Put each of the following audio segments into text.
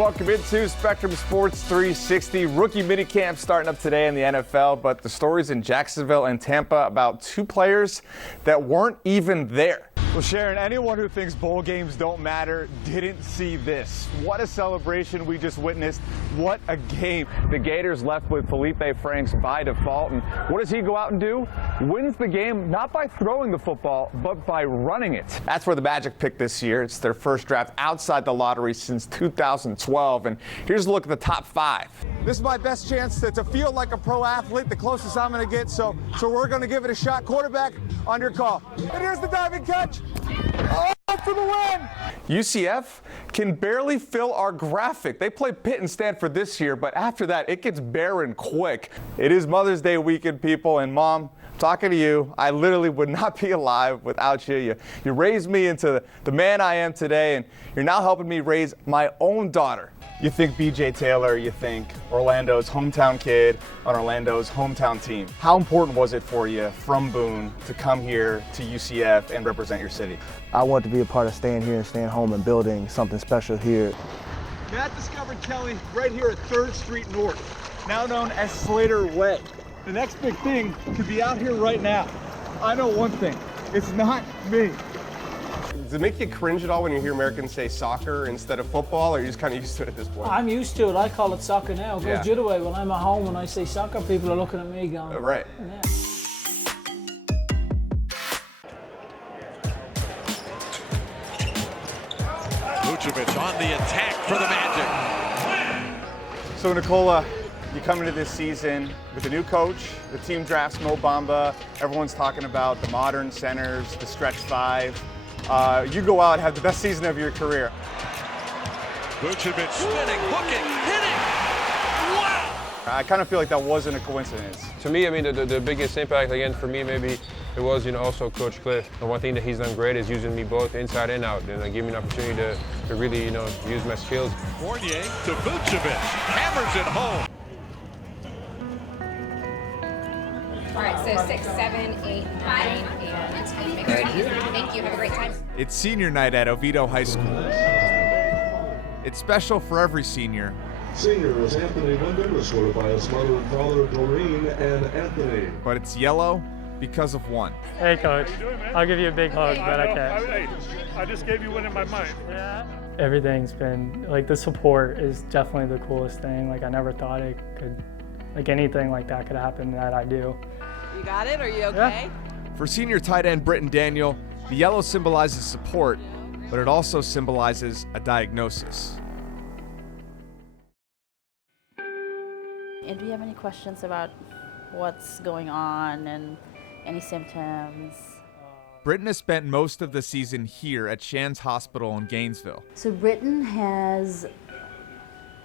welcome into Spectrum Sports 360. Rookie minicamp starting up today in the NFL, but the stories in Jacksonville and Tampa about two players that weren't even there. Well, Sharon, anyone who thinks bowl games don't matter didn't see this. What a celebration we just witnessed. What a game. The Gators left with Felipe Franks by default. And what does he go out and do? Wins the game not by throwing the football, but by running it. That's where the Magic picked this year. It's their first draft outside the lottery since 2012. And here's a look at the top 5. This is my best chance to feel like a pro athlete, the closest I'm going to get. So we're going to give it a shot. Quarterback on your call. And here's the diving catch. Oh, for the win! UCF can barely fill our graphic. They play Pitt and Stanford this year, but after that, it gets barren quick. It is Mother's Day weekend, people, and Mom, talking to you, I literally would not be alive without you. You raised me into the man I am today, and you're now helping me raise my own daughter. You think BJ Taylor, you think Orlando's hometown kid on Orlando's hometown team. How important was it for you from Boone to come here to UCF and represent your city? I want to be a part of staying here and staying home and building something special here. Matt discovered Kelly right here at 3rd Street North, now known as Slater Way. The next big thing could be out here right now. I know one thing, it's not me. Does it make you cringe at all when you hear Americans say soccer instead of football, or are you just kind of used to it at this point? I'm used to it. I call it soccer now. It goes Yeah. the other way. When I'm at home, when I say soccer, people are looking at me going, Right. Yeah. Vucevic on the attack for the Magic. So Nicola, you come into this season with a new coach, the team drafts Mo Bamba, everyone's talking about the modern centers, the stretch 5. You go out and have the best season of your career. Vucevic spinning, hooking, hitting. Wow! I kind of feel like that wasn't a coincidence. To me, I mean, the biggest impact, again, for me, maybe it was, also Coach Cliff. The one thing that he's done great is using me both inside and out, and give me an opportunity to really, use my skills. Fournier to Vucevic, hammers it home. All right, so 6, 7, 8, 9, and 10. Thank you. Have a great time. It's senior night at Oviedo High School. It's special for every senior. Senior is Anthony Linden, escorted by his mother and father, Doreen and Anthony. But it's yellow because of one. Hey, Coach. I'll give you a big hug, but I can't. I just gave you one in my mind. Yeah. Everything's been, the support is definitely the coolest thing. I never thought it could, anything like that could happen that I do. You got it? Are you okay? Yeah. For senior tight end Britton Daniel, the yellow symbolizes support, but it also symbolizes a diagnosis. And do you have any questions about what's going on and any symptoms? Britton has spent most of the season here at Shands Hospital in Gainesville. So Britton has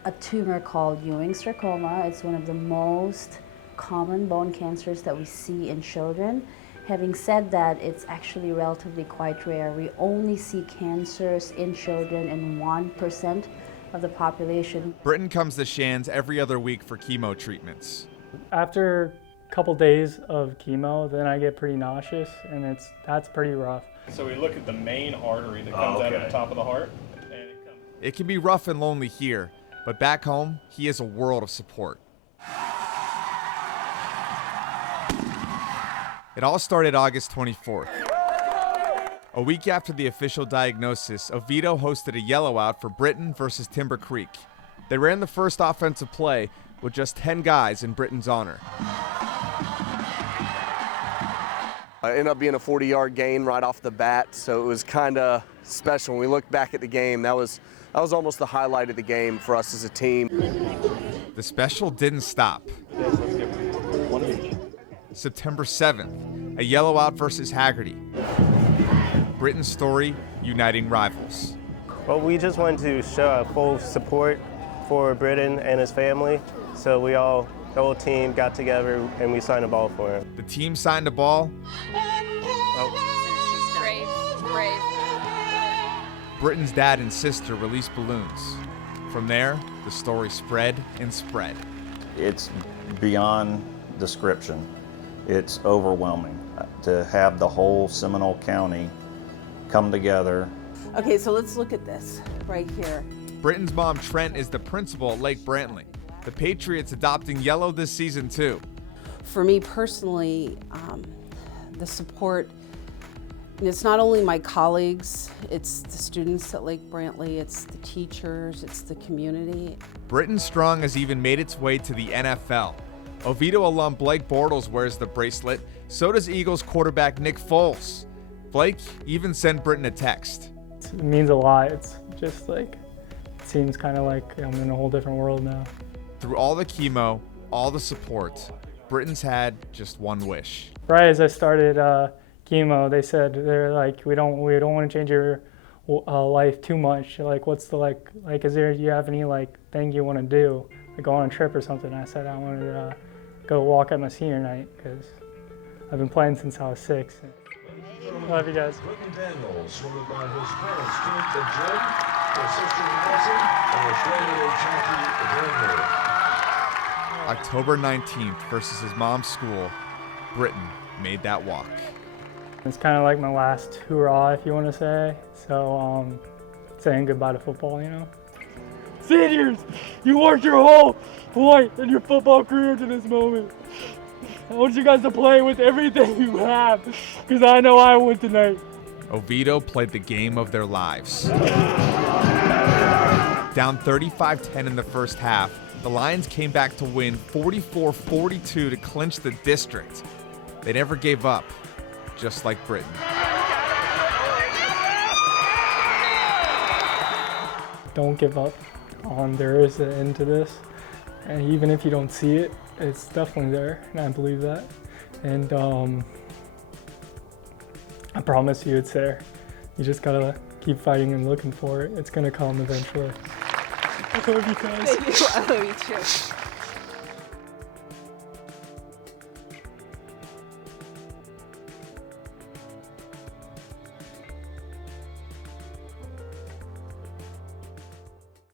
a tumor called Ewing sarcoma. It's one of the most common bone cancers that we see in children. Having said that, it's actually relatively quite rare. We only see cancers in children in 1% of the population. Britton comes to Shands every other week for chemo treatments. After a couple days of chemo, then I get pretty nauseous, and that's pretty rough. So we look at the main artery that comes out of the top of the heart. And it can be rough and lonely here, but back home, he has a world of support. It all started August 24th. A week after the official diagnosis, Oviedo hosted a yellow out for Britton versus Timber Creek. They ran the first offensive play with just 10 guys in Britton's honor. It ended up being a 40-yard gain right off the bat, so it was kind of special. When we look back at the game, that was almost the highlight of the game for us as a team. The special didn't stop. September 7th, a yellow out versus Haggerty. Britton's story uniting rivals. Well, we just wanted to show full support for Britton and his family, so the whole team got together and we signed a ball for him. The team signed a ball. Brave. Britton's dad and sister released balloons. From there, the story spread and spread. It's beyond description. It's overwhelming to have the whole Seminole County come together. Okay, so let's look at this right here. Britton's mom, Trent, is the principal at Lake Brantley. The Patriots adopting yellow this season, too. For me personally, the support, it's not only my colleagues, it's the students at Lake Brantley, it's the teachers, it's the community. Britton Strong has even made its way to the NFL. Oviedo alum Blake Bortles wears the bracelet, so does Eagles quarterback Nick Foles. Blake even sent Britton a text. It means a lot. It's just like, it seems kind of like I'm in a whole different world now. Through all the chemo, all the support, Britton's had just one wish. Right as I started chemo, they said, they're like, we don't want to change your life too much. Like, what's the like you have any thing you want to do? Like go on a trip or something? I said I wanted to go walk at my senior night because I've been playing since I was 6. Love you guys. Britton Daniels, swimming by his parents, Kate, the gym, her sister Nancy, and her brother Jackie, the grandmother. October 19th versus his mom's school, Britton made that walk. It's kind of like my last hurrah, if you want to say. So, saying goodbye to football, you know. Seniors, you worked your whole point in your football career to this moment. I want you guys to play with everything you have, because I know I would tonight. Oviedo played the game of their lives. Down 35-10 in the first half, the Lions came back to win 44-42 to clinch the district. They never gave up, just like Britton. Don't give up. There is an end to this, and even if you don't see it, it's definitely there, and I believe that. And I promise you it's there. You just gotta keep fighting and looking for it. It's gonna come eventually. I love you guys. Thank you. I love you too.